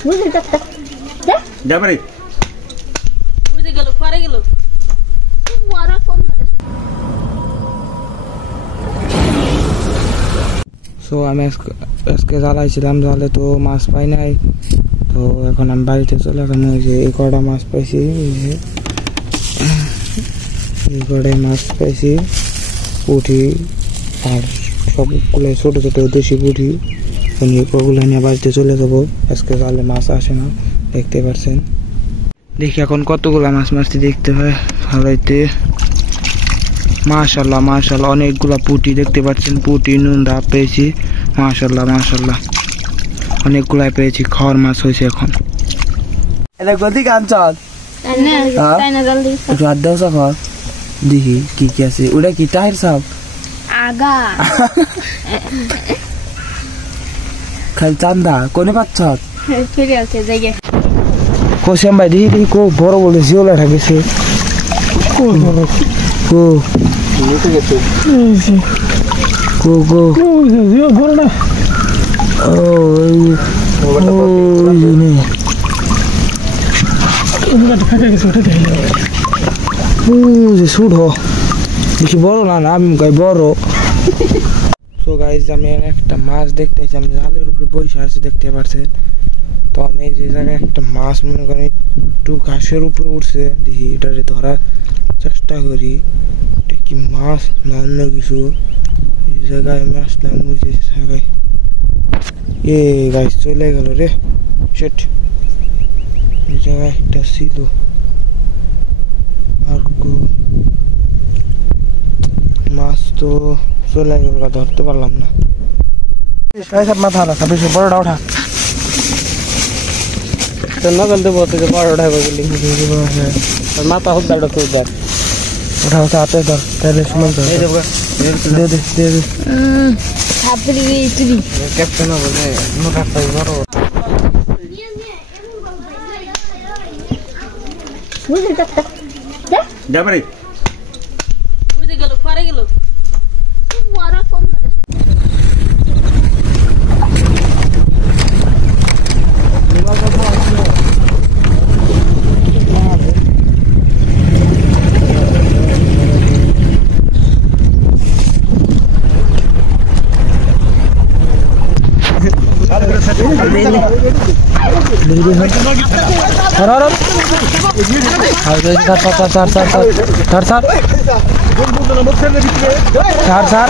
বুঝলি তো যাবারে বুঝে গেল পরে গেল বড় কোন সো আমি আজকে জ্বালাইছিলাম জালে তো মাছ পাই নাই তো এখন আমি বাড়িতে চলে এখন ওই যে এই কটা মাছ পাইছি এই কটাই মাছ পাইছি পুঁটি আর সবগুলো ছোটো ছোটো দেশি পুঁটি ওগুলো নিয়ে বাড়িতে চলে যাবো আজকে জালে মাছ আসে না দেখতে পাচ্ছেন দেখি এখন কতগুলো মাছ মারছি দেখতে পাই হারাইতে মাশাআল্লাহ মাশাআল্লাহ অনেকগুলা পুঁটি দেখতে পাচ্ছেন পুঁটি নুনদা পেয়েছি মাশাআল্লাহ মাশাআল্লাহ অনেকগুলাই পেয়েছি খাওয়ার মাছ হয়েছে এখন এটা গদি গান চল একটু হাত দাও সফর দেখি কি কি আছে ওটা কি টায়ার সব আগা খালি চান্দা কোনে পাচ্ছ ফিরে আসছে জায়গায় কোসেম ভাই দেখি দেখি কো বড় বলে জিওলা ঠাকেছে কো কো নিতে গেছে কো কো জিও বড় না ও এই নে ওটা ফাটা গেছে ওটা দেখলে ও যে সুড়ো দেখি বড় না না আমি গাই বড় সো গাইস আমি একটা মাছ দেখতেছি আমি জালের উপরে বসে আছি দেখতে পাচ্ছেন তো আমি যে জায়গায় একটা মাছ মনে করি একটু ঘাসের উপরে উঠছে দেখি এটারে ধরার চেষ্টা করি এটা কি মাছ না অন্য কিছু এই জায়গায় আমি আসলাম ওই যে জায়গায় এ গাইস চলে গেল রে সেট এই জায়গায় একটা ছিল আর মাছ তো চলে গেল ধরতে পারলাম না মাথা না বেশি বড়টা ওঠা নজল দেবো তো বড় ওঠা মাথা হোক দাঁড়ো তো দেখ ওঠা হচ্ছে হাতে ধর তাহলে সমান দে দে দে দে ক্যাপ্টেন বলে মোটাটাই বড় বুঝলি তো যাবারে বুঝে গেল পরে গেল বড় কোন सर